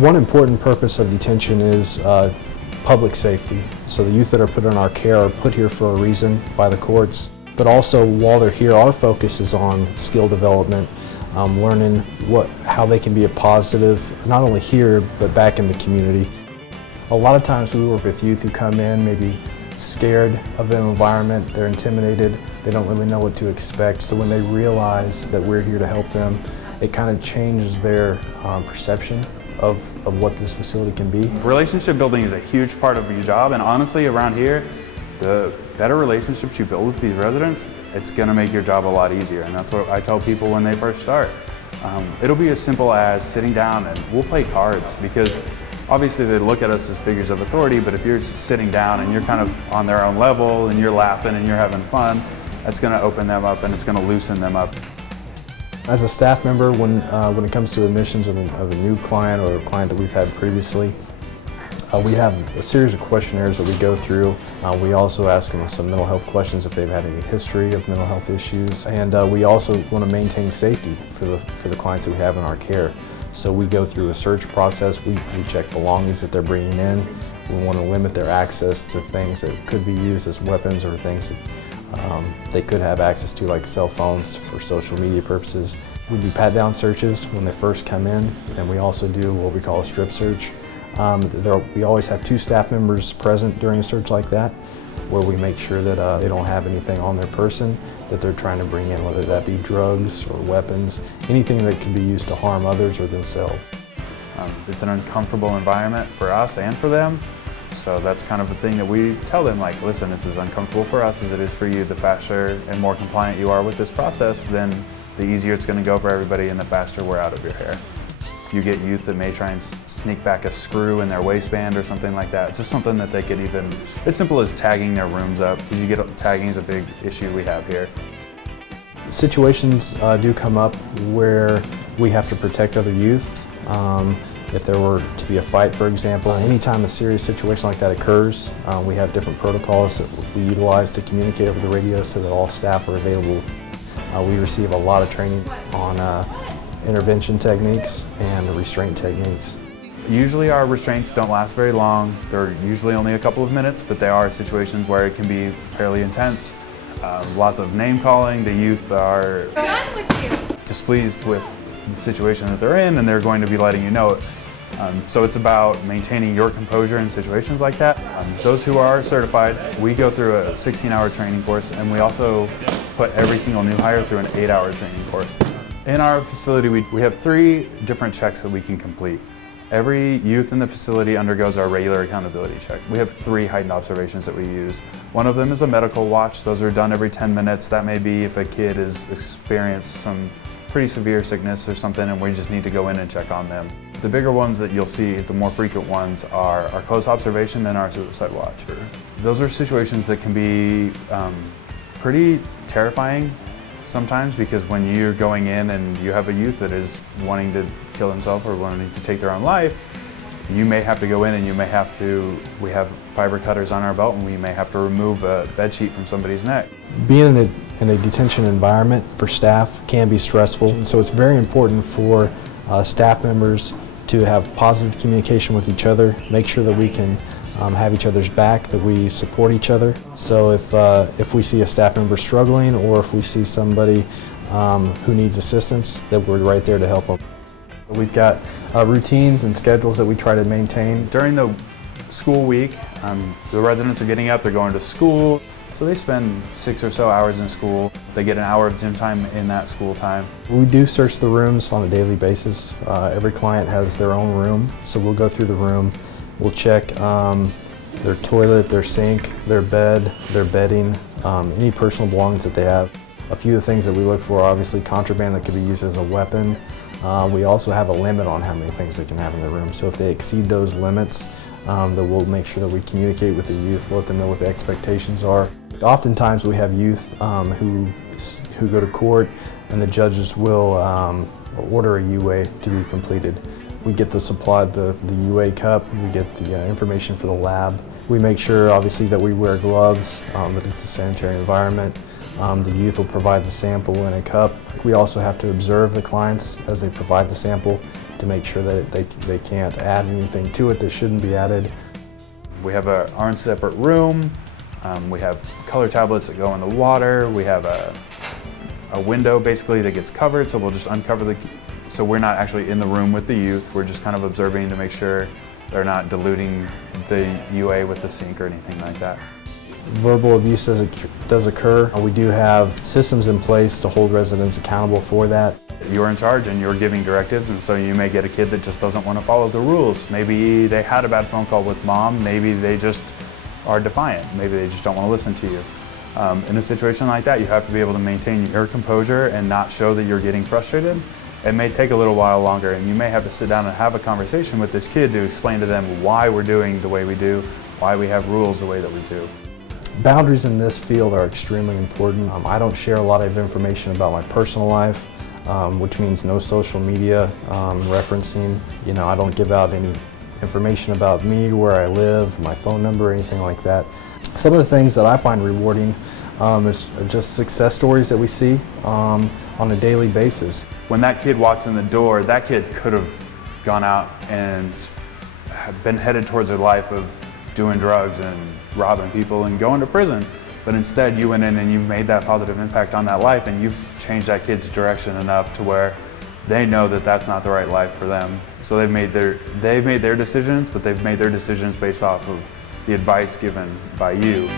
One important purpose of detention is public safety. So the youth that are put in our care are put here for a reason by the courts. But also, while they're here, our focus is on skill development, learning how they can be a positive, not only here, but back in the community. A lot of times we work with youth who come in maybe scared of the environment, they're intimidated, they don't really know what to expect. So when they realize that we're here to help them, it kind of changes their perception of what this facility can be. Relationship building is a huge part of your job, and honestly around here, the better relationships you build with these residents, it's going to make your job a lot easier, and that's what I tell people when they first start. It'll be as simple as sitting down and we'll play cards, because obviously they look at us as figures of authority, but if you're sitting down and you're kind of on their own level and you're laughing and you're having fun, that's going to open them up and it's going to loosen them up. As a staff member, when it comes to admissions of a new client or a client that we've had previously, we have a series of questionnaires that we go through. We also ask them some mental health questions if they've had any history of mental health issues. And we also want to maintain safety for the clients that we have in our care. So we go through a search process. We check belongings that they're bringing in. We want to limit their access to things that could be used as weapons or things that they could have access to, like cell phones for social media purposes. We do pat-down searches when they first come in, and we also do what we call a strip search. We always have 2 staff members present during a search like that, where we make sure that they don't have anything on their person that they're trying to bring in, whether that be drugs or weapons, anything that can be used to harm others or themselves. It's an uncomfortable environment for us and for them, so that's kind of the thing that we tell them, like, listen, this is uncomfortable for us as it is for you. The faster and more compliant you are with this process, then the easier it's going to go for everybody and the faster we're out of your hair. You get youth that may try and sneak back a screw in their waistband or something like that. It's just something that they could even, as simple as tagging their rooms up, because you get tagging is a big issue we have here. Situations do come up where we have to protect other youth. If there were to be a fight, for example, anytime a serious situation like that occurs, we have different protocols that we utilize to communicate over the radio so that all staff are available. We receive a lot of training on intervention techniques and restraint techniques. Usually our restraints don't last very long. They're usually only a couple of minutes, but there are situations where it can be fairly intense. Lots of name calling. The youth are displeased with the situation that they're in, and they're going to be letting you know it. So it's about maintaining your composure in situations like that. Those who are certified, we go through a 16-hour training course, and we also put every single new hire through an 8-hour training course. In our facility, we have 3 different checks that we can complete. Every youth in the facility undergoes our regular accountability checks. We have 3 heightened observations that we use. One of them is a medical watch. Those are done every 10 minutes. That may be if a kid has experienced some pretty severe sickness or something and we just need to go in and check on them. The bigger ones that you'll see, the more frequent ones, are our close observation and our suicide watch. Those are situations that can be pretty terrifying sometimes, because when you're going in and you have a youth that is wanting to kill himself or wanting to take their own life, you may have to go in and we have fiber cutters on our belt and we may have to remove a bed sheet from somebody's neck. Being in a detention environment for staff can be stressful, so it's very important for staff members to have positive communication with each other, make sure that we can have each other's back, that we support each other. So if we see a staff member struggling, or if we see somebody who needs assistance, that we're right there to help them. We've got routines and schedules that we try to maintain. During the school week, the residents are getting up, they're going to school, so they spend 6 or so hours in school. They get an hour of gym time in that school time. We do search the rooms on a daily basis. Every client has their own room, so we'll go through the room. We'll check their toilet, their sink, their bed, their bedding, any personal belongings that they have. A few of the things that we look for are obviously contraband that could be used as a weapon. We also have a limit on how many things they can have in their room. So if they exceed those limits, then we'll make sure that we communicate with the youth, let them know what the expectations are. Oftentimes we have youth who go to court, and the judges will order a UA to be completed. We get the UA cup, we get the information for the lab. We make sure obviously that we wear gloves, that it's a sanitary environment. The youth will provide the sample in a cup. We also have to observe the clients as they provide the sample to make sure that they can't add anything to it that shouldn't be added. We have our own separate room. We have color tablets that go in the water. We have a window basically that gets covered, so we'll just uncover so we're not actually in the room with the youth. We're just kind of observing to make sure they're not diluting the UA with the sink or anything like that. Verbal abuse does occur. We do have systems in place to hold residents accountable for that. You're in charge and you're giving directives, and so you may get a kid that just doesn't want to follow the rules. Maybe they had a bad phone call with mom, maybe they just are defiant, maybe they just don't want to listen to you. In a situation like that, you have to be able to maintain your composure and not show that you're getting frustrated. It may take a little while longer, and you may have to sit down and have a conversation with this kid to explain to them why we're doing the way we do, why we have rules the way that we do. Boundaries in this field are extremely important. I don't share a lot of information about my personal life, which means no social media referencing. I don't give out any information about me, where I live, my phone number, anything like that. Some of the things that I find rewarding is just success stories that we see on a daily basis. When that kid walks in the door, that kid could have gone out and been headed towards a life of doing drugs and robbing people and going to prison. But instead you went in and you made that positive impact on that life, and you've changed that kid's direction enough to where they know that that's not the right life for them. So they've made their decisions, but they've made their decisions based off of the advice given by you.